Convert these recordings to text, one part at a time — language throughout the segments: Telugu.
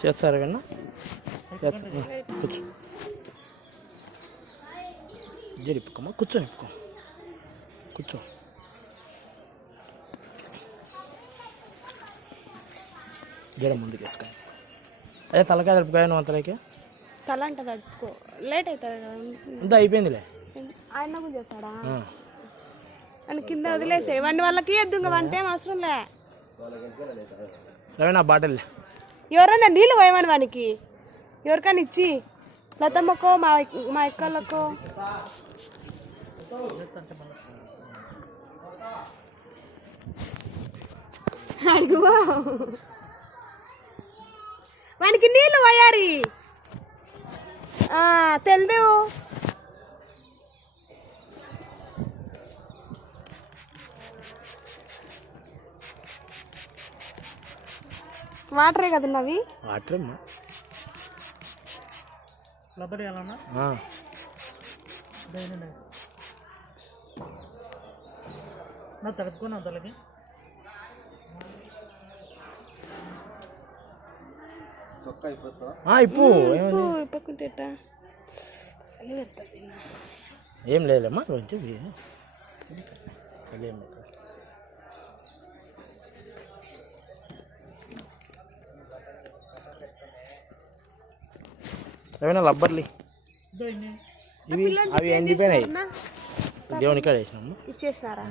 చేస్తారు కన్నా కూర్చో జరిప్పుకోమ్మా కూర్చొని ఇప్పుకో కూర్చో జర ముందుకు వేసుకో అదే తలకాయ తడుపుకాయ నువ్వు అంతలోకి తల అంటే తడుపుకో లేట్ అవుతుంది కదా అంతా అయిపోయిందిలే ఆయన కూడా చేస్తాడా అని కింద వదిలేసే వండి వాళ్ళకి వద్దు ఇంకా వంట ఏం అవసరం లే రవి నా బాటిల్ ఎవరన్నా నీళ్ళు పోయమని వానికి ఎవరికైనా ఇచ్చి లతమ్మకో మా ఎక్కలకో అడుగువా వానికి నీళ్ళు పోయారి తెలుదు వాటరే కదన్నా అవి వాటరే అమ్మా తడుపుకున్నా తలకి ఏం లేదమ్మా కొంచెం ఏమైనా లబ్బర్లి ఇవి అవి ఎండిపోయినాయి దేవుని కాడ వేసినాము ఇచ్చేసినారా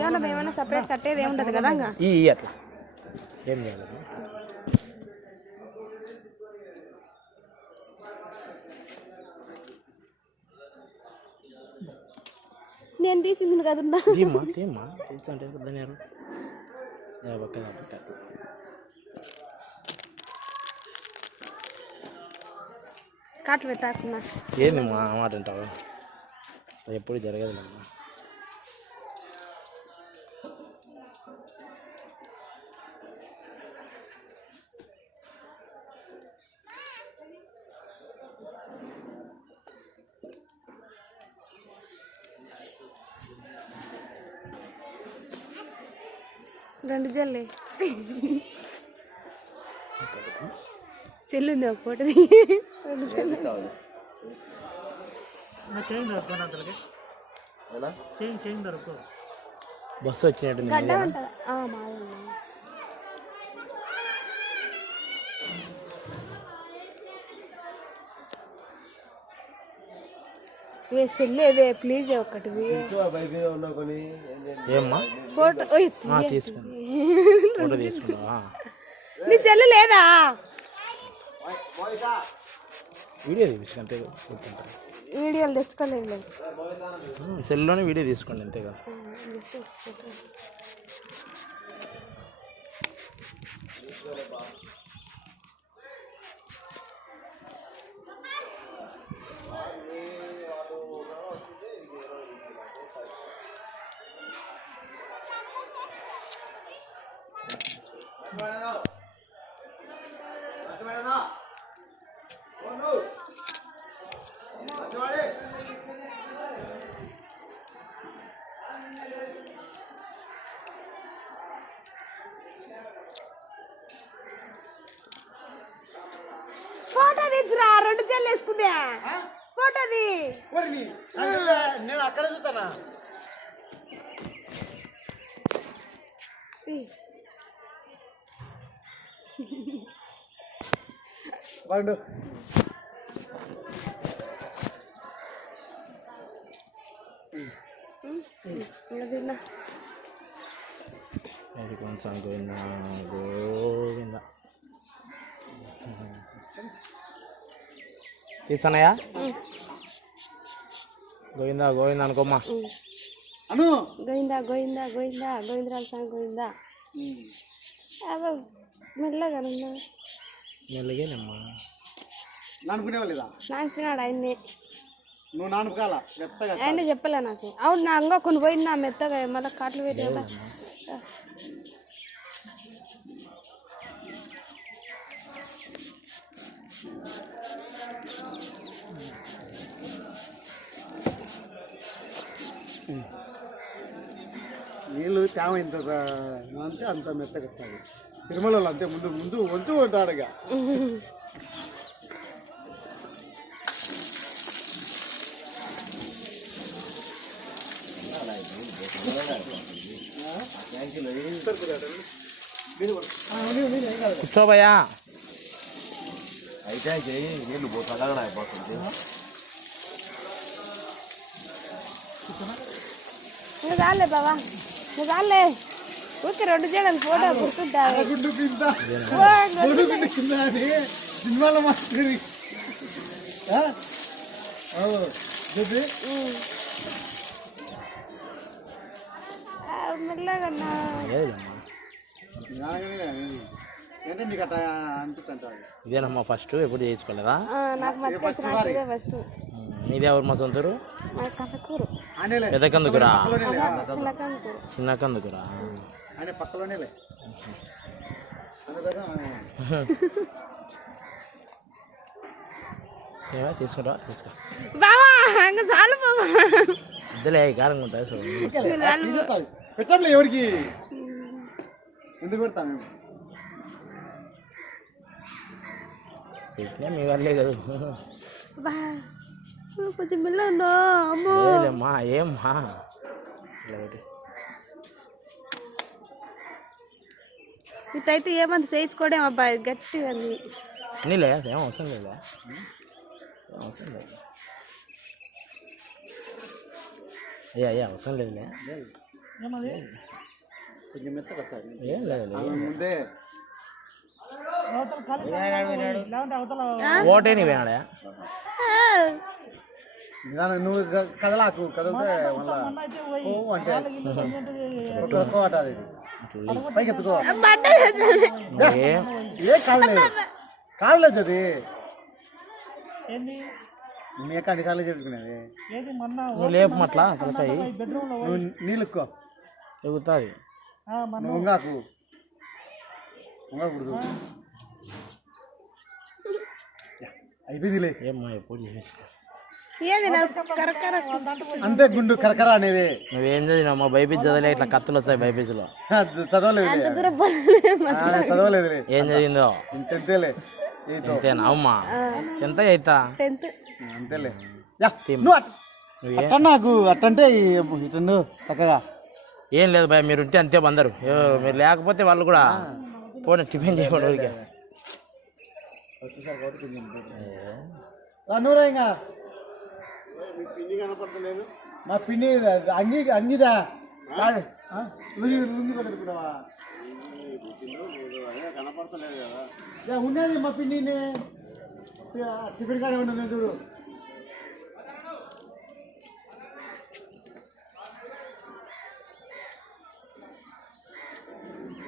ఏమన్నా సపరేట్ కట్టేది ఏముండదు కదా ఈ అట్లా ఏం చేయాలి నేను తీసింది కదన్నా తీమ్మా తీమ్మా తీస్తుంటే ధనియాలు కాట్లు పెట్టాకున్నా ఏంది మా మాట అంటావు ఎప్పుడు జరగదు అమ్మా రెండు జల్లి చెల్లుంది ఒక ఫోటో బస్సు వచ్చినట్టు గడ్డ ఉంటుంది ఏ చెల్లేదే ప్లీజ్ ఒకటి ఏమ్మా ఫోటో తీసుకుంటా ఫోటో తీసుకుంటా నీ చెల్లి లేదా వీడియో తీసుకుంటే వీడియోలు తెచ్చుకోలేదు సెల్లోనే వీడియో తీసుకోండి అంతే కదా ఫోటో తీసిరా రెండు చెల్లు వేసుకున్నా ఫోటోది నేను అక్కడ చూస్తానా వాడు అది కొంచెం గోవింద గోవింద తీసానయా గోవింద గోవింద అనుకోమ్మా అను గోవిందా గోవిందా గోవిందా గోవిందరాల సాంగ్ గోవిందా అవ మెల్లగా మెల్లగేనమ్మా నానుకునేవాళ్ళేదా నాకున్నాడు ఆయన్ని నువ్వు నానుకాల మెత్తగా ఆయన చెప్పలే నాకు అవును నా అంగా కొన్ని పోయినా మెత్తగా మళ్ళీ కాట్లు పెట్టి కదా నీళ్ళు తేమ ఇంత అంటే అంత మెత్తగా తిరుమలలో అంతే ముందు ముందు వంతు ఉంటాడు ఇక. కూర్చోబయ్యా. అయితే నీళ్ళు పోతాగా అయిపోతుంది. నువ్వు చాలే బావా, నువ్వు చాలే. ఊరికి 2 జగన్ ఫోటో గుర్తుంటావు. గుండు కింద గుండు కింద అని సినిమాలో మాట్లాడి మెల్లగన్నా లేదమ్మా, ఏంటంటే నీకు అట్లా అనిపిస్తుంటారు. ఇదేనమ్మా ఫస్ట్ ఎప్పుడు చేయించుకోలేదా? నాకు మధ్య వచ్చిన ఫస్ట్. నీదే ఎవరు మా సొంతూరు? మా కందకూరు. పెద్ద కందుకురా, చిన్న కందకూరు. చిన్న కందుకురా. ఆయన పక్కలోనేలే. ఏవా తీసుకుంటా తీసుకో. బావా ఇంకా చాలు బావా. ఇద్దలే కారంగా ఉంటాయి. సో పెట్టండి ఎవరికి ఎందుకు పెడతాం మేము? పెట్టినా మీ వాళ్ళే కదా. బా కొంచెం మెల్లగా అమ్మో. ఏలేమ్మా ఏమ్మా ఇలా పెట్టి. ఇట్లయితే ఏమంత చేయించుకోవడం అబ్బాయి గట్టిగా ఉంది. నీలే ఏం అవసరం లేదా, ఏం అవసరం లేదు. అయ్యా అవసరం లేదులే. కొంచెం మెత్తగా వస్తాయి. ఏం లేదు. ముందే ఓటే నీ పోయినాడా? నిదానం నువ్వు కదలాకు కదిలితే మళ్ళీ అంటే ఒక్కో అట అది పైకి ఎత్తుకో. ఏం ఏ కాదులేదు కాదులేదు అది నీ యొక్క అన్ని సార్లు చెప్పుకునేది. నువ్వు లేపు అట్లా తలకాయి నువ్వు నీళ్ళుక్కో ఎగుతుంది. నువ్వు ఉంగాకు ఉంగకూడదు. అయిపోయిందిలే. ఏమ్మా ఎప్పుడు చేసుకో. ఏది కరకర అంతే గుండు కరకర అనేది. నువ్వేం చదివినామ్మా? బైపీసీ చదవలే, ఇట్లా కత్తులు వస్తాయి బైపీసీలో. చదవలేదు చదవలేదు. ఏం చదివిందో? ఇంతేలే అంతేనా? అమ్మా ఎంత అవుతా? 10th. అంతేలే. నువ్వు నాకు అట్టంటే ఇటు చక్కగా ఏం లేదు భయ, మీరు ఉంటే అంతే బందరు. మీరు లేకపోతే వాళ్ళు కూడా పోనీ టిఫిన్ చేయకుండా ఊరికే. నూరా ఇంకా పిండి కనపడతలేదు. మా పిండి అంగిదా కనపడతలేదు కదా. ఉన్నది మా పిండిని టిఫిన్ కానీ ఉన్నది చూడు.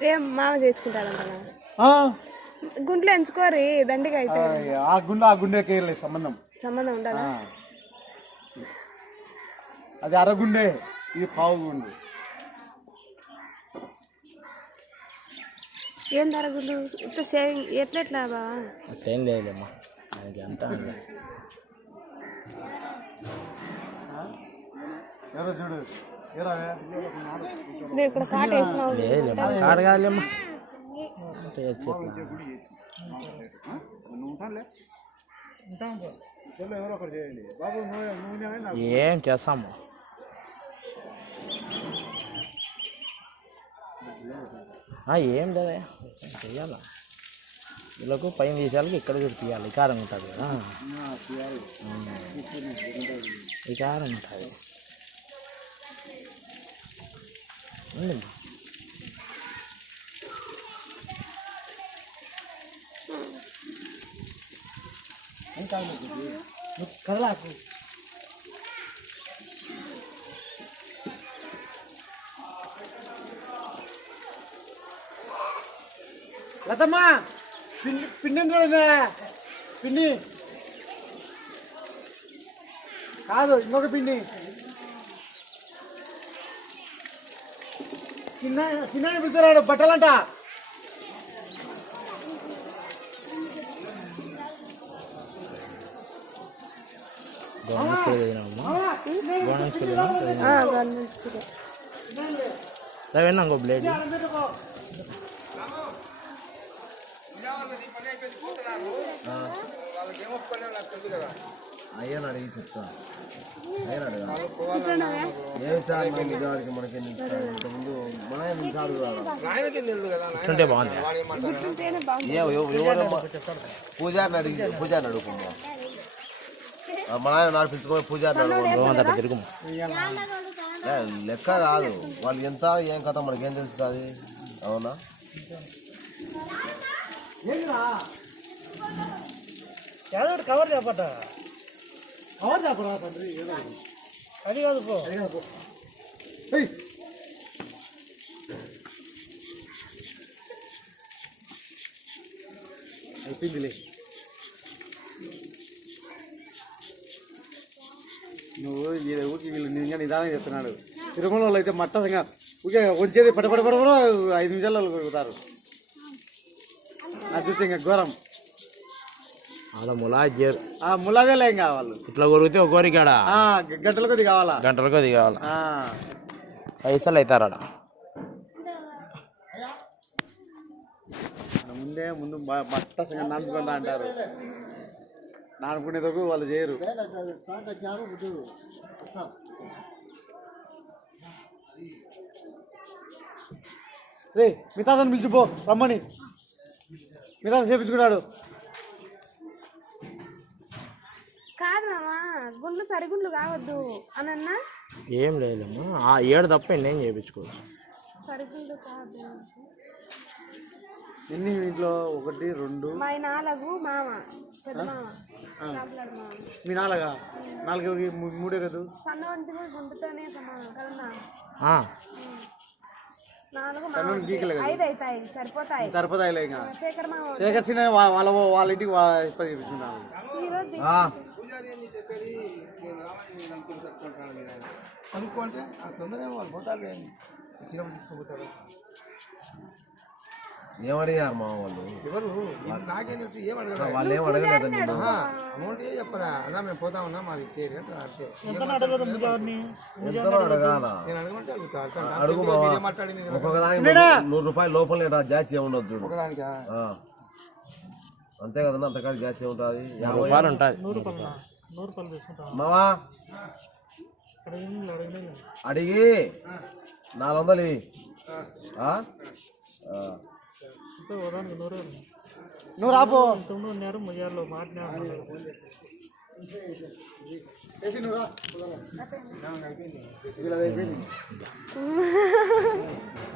ఏం మామ చేసుకుంటాడంట. గుంట్లో ఎంచుకోరి దండిగా అయితే. ఆ గుండెకి సంబంధం ఉండాలా? అది అరగుండే, ఇది పావు గుండు. ఏం ధరగుండు ఇట్లా సేవింగ్ ఎట్లా బావా? ఏం లేదమ్మా ఆయనకి అంతా. ఎవరో చూడు ఇక్కడ కాట వేసినావు. లేదమ్మా కాడు కాదులేమ్మా. ఏం చేస్తాము? ఏం లేదా చెయ్యాలా? వీళ్ళకు పైన తీసేయాలకి ఇక్కడ కూడా తీయాలి. వికారం ఉంటుంది కదా, వికారం ఉంటుంది. కదలాకు. లతమ్మా పిండి పిండి కాదు, ఇంకొక పిండి. చిన్న పిలుస్తున్నాడు బట్టలంట. రవేనా ఇంకో బ్లేడ్ అయ్యని అడిగి చెప్తాను. అయ్యని అడగాలి ఏమి సార్ మా నిజానికి మనకి ముందు మా నిజాలు ఇట్లుంటే బాగుంది. పూజారిని అడుగుకుందాం. మా నాయన నడిపించుకొని పూజారిని అడుగుకుందాం. తిరుగు లెక్క కాదు, వాళ్ళు ఎంత ఏం కథ మనకేం తెలుస్తుంది. అవునా కవర్ చెప్పట కవర్ చెప్పరా తండ్రి, అది కాదు పో. అయిపోయిందిలే. నువ్వు ఊరికి వీళ్ళు నిజంగా నిదానం చెప్తున్నాడు. తిరుమల వాళ్ళు అయితే మట్టంగా ఊరికే వచ్చేది పడపడ 5 నిమిషాల్లో కొడుకుతారు. అది చూస్తే ఇంకా ఘోరం. అలా ములాజేరు ములాదేలే ఇంకా వాళ్ళు ఇట్లా కొరిగితే ఒక కోరికాడ గంటల కొద్ది కావాలా, గంటల కొద్ది కావాలి. పైసలు అవుతారా ముందు మట్ట సంగతి నానుకుంటా అంటారు. నానుకునేందుకు వాళ్ళు చేయరు. రే మిగతాదని పిలిచిపో రమ్మని. మిగతా చేపించుకున్నాడు. కాదు మామా, గుండ్లు సరిగుండ్లు కావద్దు అని అన్నా. ఏం లేదమ్మా, ఆ 7 తప్ప ఎన్నేం చేయించుకోవచ్చు. సరిగుండ్లు కావద్దు. ఎన్ని ఇంట్లో 1 2 మా 4 మామ, పెద్ద మామ, కాపులాడు మామ. మీ 4 4 3 కదా. సన్న వంటి కూడా గుంటుతోనే సమానం కదన్నా. 4 గీకలే 5 అవుతాయి, సరిపోతాయి. సరిపోతాయిలే. ఇంకా శేఖర్ మామ శేఖర్ సిన్న వాళ్ళ ఇంటికి చేపించుకున్నాను. ఈరోజు అనుకుంటే తొందరగా వాళ్ళు పోతారు, వచ్చినప్పుడు తీసుకుపోతారు. ఏమడిగారు మా వాళ్ళు? ఎవరు నాకేం తెలుసు, ఏం అడగలేదు. వాళ్ళు ఏం అడగలేదండి. అమౌంట్ ఏ చెప్పరా అన్నా, మేము పోతామన్నా మాది ఇచ్చేది అంటే అంతే. ఎంతనో అడగాల. నేను అడగమంటే అడుగుతా. అడుగు బావా. మాట్లాడింది ఒక్కొక్కదానికి 100 రూపాయలు లోపలే జాచి ఏముండదు చూడు. ఒకదానికా అంతే కదన్నా, అంతకాడి జాచి ఉంటుంది. 50 రూపాయలు ఉంటుంది. 100 రూపాయలు తీసుకుంటాం మావా అడిగి 400 నువ్వు రాపో.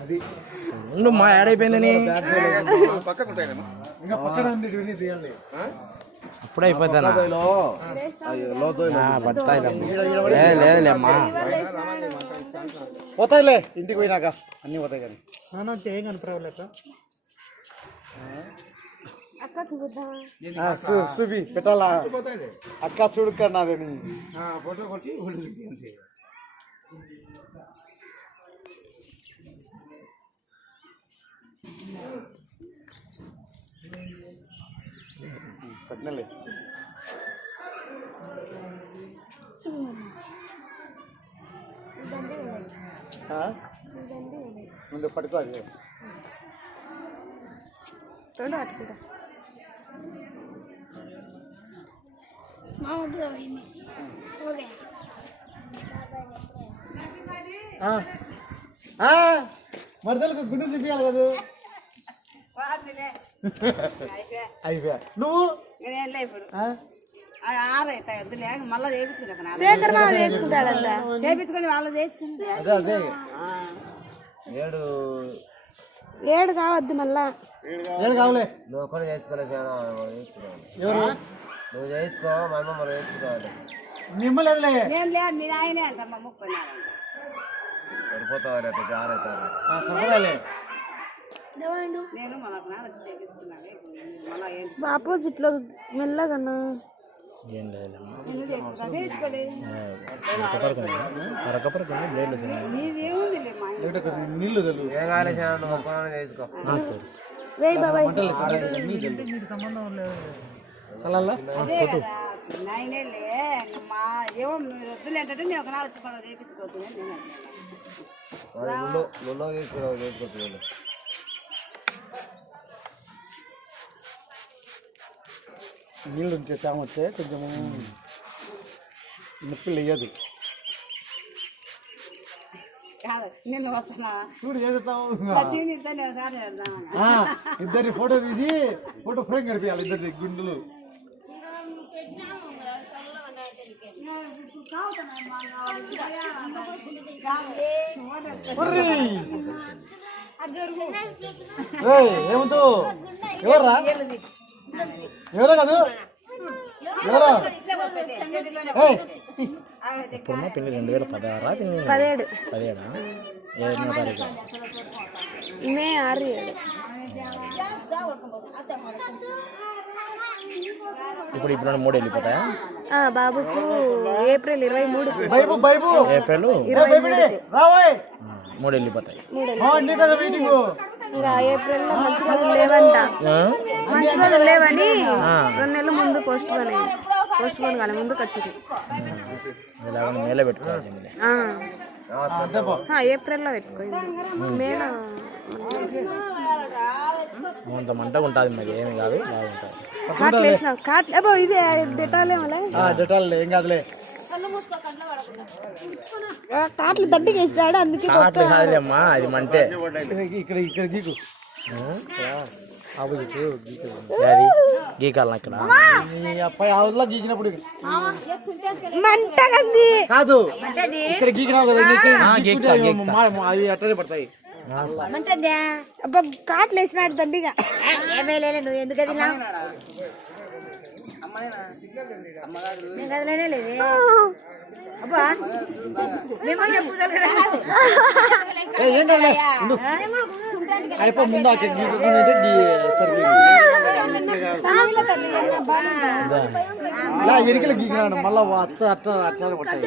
అది ఉండు మా ఏడైపోయిందని పక్కకుంటాయమ్మా. ఇంకా పక్కన తీయాలి. అప్పుడే అయిపోతానా పడతాయి. లేదులేమ్మా, పోతాయిలే ఇంటికి పోయినాక అన్నీ పోతాయి. కానీ ఏం కనిపించలేక అక్క చూద్దామా? చూపి పెట్టాలా అక్క చూడుకన్నాదని. ఫోటో కొట్టి అంతే. పెట్టినలే. ముందు పట్టుకో. అది 2 పట్టుకుంటా. మరదలకు గుండు చూపించాలి కదా. అయిపోయా నువ్వు శేఖర్ మామ చేసుకుంటాడంట. అదే అదే 7 కావద్దు మళ్ళా. 7 కావాలే. నువ్వు ఒక్కడే చేయించుకోలేదు. ఎవరు నువ్వు చేయించుకో, మా అమ్మ మనం చేయించుకోవాలి. మిమ్మల్ని సరిపోతావాలి. అట్లా జారైతారు. సరిపోతాలే. ఆపోజిట్ లో మెల్లగన్నా. ఏం లేదమ్మా, బ్లేడ్లు నీళ్ళు తెలుగు. ఏం కావాలి నువ్వు ఒక్కడే చేయించుకో. వేయి బాబాయ్. సంబంధం లేదు. నీళ్ళు ఉంటే తాగితే కొంచెము నొప్పి లేయదు. చూడు చేస్తావు ఇద్దరిని ఫోటో తీసి ఫోటో ఫ్రేమ్ కనిపించాలి ఇద్దరి గుండెలు. ఏమంతు ఎవర్రా ఎవరో కాదు ఎవరో ఇప్పుడున్న పిల్లి 2016 17 17 7వ తారీఖు మే 6 ఇప్పుడు 3 వెళ్ళిపోతాయా? బాబుకు ఏప్రిల్ 23 బైబు బైబు ఏప్రిల్ 23 రావోయ్ 3 వెళ్ళిపోతాయి. కదా మీటింగ్ ఇంకా ఏప్రిల్లో మంచి రోజులు లేవంట. మంచి రోజులు లేవని 2 నెలల ముందు పోస్ట్ పోన్ కాలే ముందుకు వచ్చింది. మేలో పెట్టుకోవాలి. ఏప్రిల్లో పెట్టుకోయింది. మేలో కొంత మంటగా ఉంటుంది, మరి ఏమి కాదు, బాగుంటుంది. కాట్లు వేసినాం. కాట్లు ఇదే డెటాలేమోలే, డెటాల్ ఏం కాదులే. కాట్లు దడ్డికి వేసినాడు, అందుకే కాట్లు కాదులేమ్మా, అది మంటే. ఇక్కడ ఇక్కడ గీకు అది గీకాలను ఇక్కడ అబ్బాయి ఆవుల్లో గీకినప్పుడు మంటగంది కాదు, ఇక్కడ గీకినావు కదా అవి అట్టనే పడతాయి. అబ్బా కాట్లు వేసినాడు దండిగా. నువ్వు ఎందుకు ఏం కాదు అయిపో ముందు ఎడికలు గీకినాడు మళ్ళా అట్ట అట్ట అట్లా పడతాయి.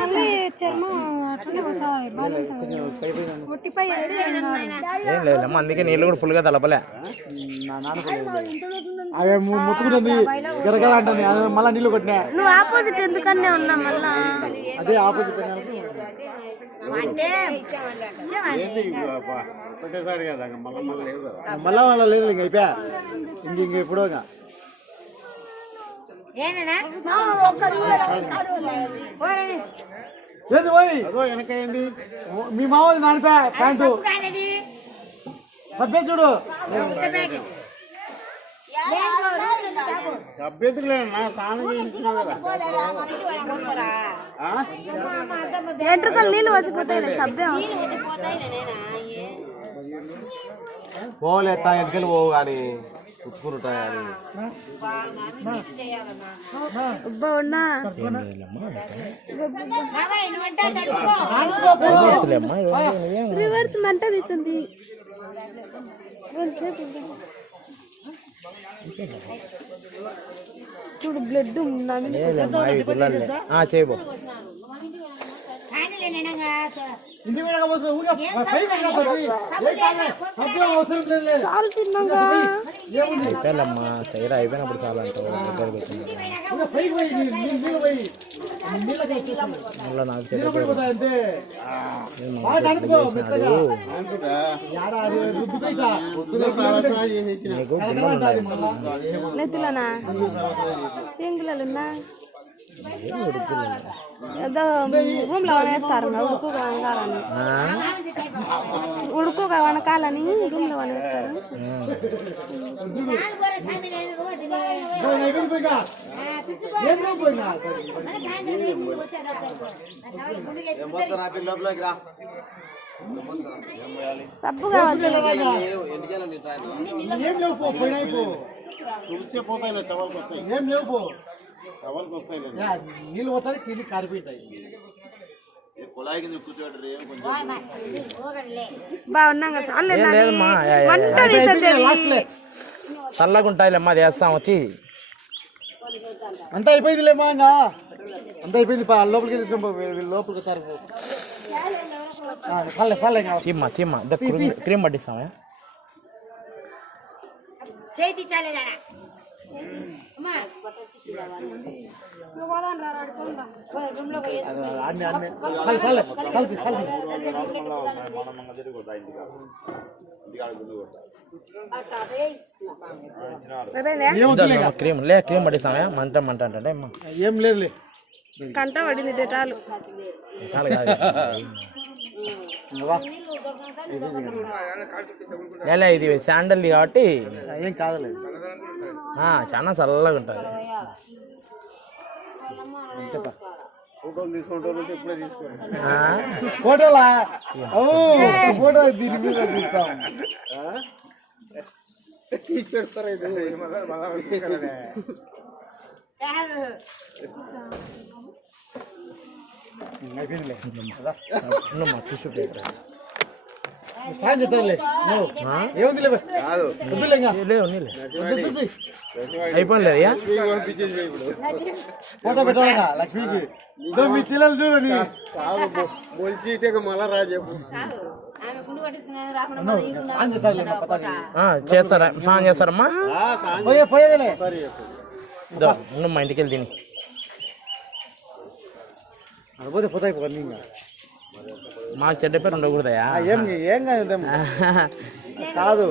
ఏం లేదమ్మా, అందుకే నీళ్ళు కూడా ఫుల్గా తలపలే. అవి ముత్తుకున్నది గరగర అంటుంది, మళ్ళీ నీళ్ళు కొట్టినా. నువ్వు ఆపోజిట్ ఎందుకన్నా ఉన్నా మళ్ళా అదే ఆపోజిట్ మళ్ళా మళ్ళా లేదు ఇంక అయిపోయా ఇంక ఎప్పుడో ఏది పోయి అదో వెనకైంది మీ మామది నానిపా ప్యాంటు సభ్య చూడు ఎంట్రుకలు నీళ్ళు వచ్చిపోతాయి సభ్యం పోలే ఎంటికలు పోవు కానీ ఉచ్చుకుంటాయి కానీ రివర్స్ మంట తెచ్చింది. చూడు బ్లడ్ చేయబో చాలు తిన్నాగా అయిపోయాలమ్మా, సైడ్ అయిపోయినప్పుడు చాలా అంటారు. మళ్ళీ నాకు నెత్తులనా ఏం గిల్లలున్నా ఏదో రూమ్ లో వేస్తారు ఉడుకుగా వనకాలని రూమ్ లో వనేస్తారు. సబ్బు కావాలి నీళ్ళు పోతాయి తిరిగి కారిపోయింటాయి. బాగున్నాగా చల్లగా ఉంటాయిలేమ్మా, అది వేస్తాము. అంతా అయిపోయిందిలేమ్మా, ఇంకా అంతా అయిపోయింది. లోపలికి తీసుకొని లోపలికి వస్తారు. తిమ్మా తిమ్మా క్రీమ్ పట్టిస్తామా. అన్ని అన్ని చాలు చాలు చాలు క్రీమ్ క్రీమ్ పడేసామే మంట మంట అంటే ఏం లేదులే కంట పడింది డెటాలు. ఇది శాండల్ది కాబట్టి ఏం కాదలేదు చాలా చల్లగా ఉంటుంది. ఫోటోలు తీసుకుంటారు ఇప్పుడే తీసుకోండి ఫోటోలా ఫోటో దీని మీద తీస్తాం తీసి పెడతారా అయిపోయిందిలే టిష్యూ పేపర్ స్టాండ్ చేస్తానులే ఏముందిలే కాదు అయిపోయింది. ఫోటో పెట్టాలా లక్ష్మికి మీ చిల్లలు చూడండి మొలిచి మళ్ళా రా చెప్పు చేస్తారా స్నానం చేస్తారమ్మా పోయేదిలే మా ఇంటికి వెళ్ళి తిని అనుకోతే పోతాయి పోనీ ఇంకా మాకు చెడ్డ పేరు ఉండకూడదయా? ఏం ఏం కాదు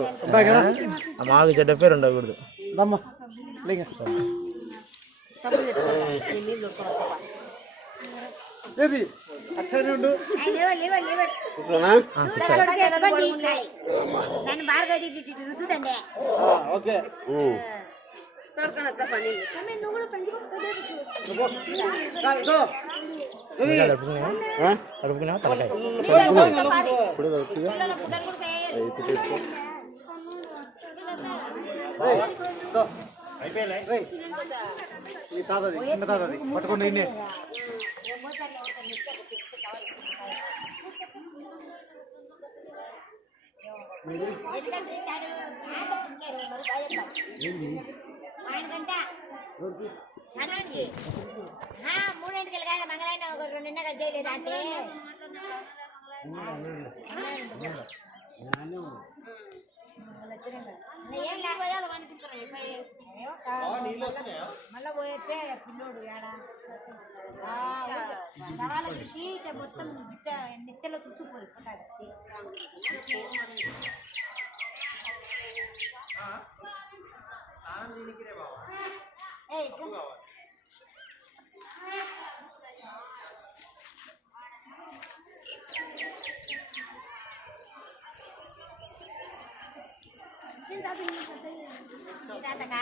మాకు చెడ్డ పేరు ఉండకూడదు. దమ్మా ఏది అక్కడే ఉండు ఓకే కడుపుకున్నా తలకాయ ఈ తాతది చిన్న తాతది పట్టుకోండి ఇన్నే మూడింటికి వెళ్ళగా మంగళైన ఒక 2 గంటలు చేయలేదా అంటే ఏం మళ్ళా పోయొచ్చే పిల్లోడు ఏడా మొత్తం నిత్తెలో తుడిచిపోయి తాతకా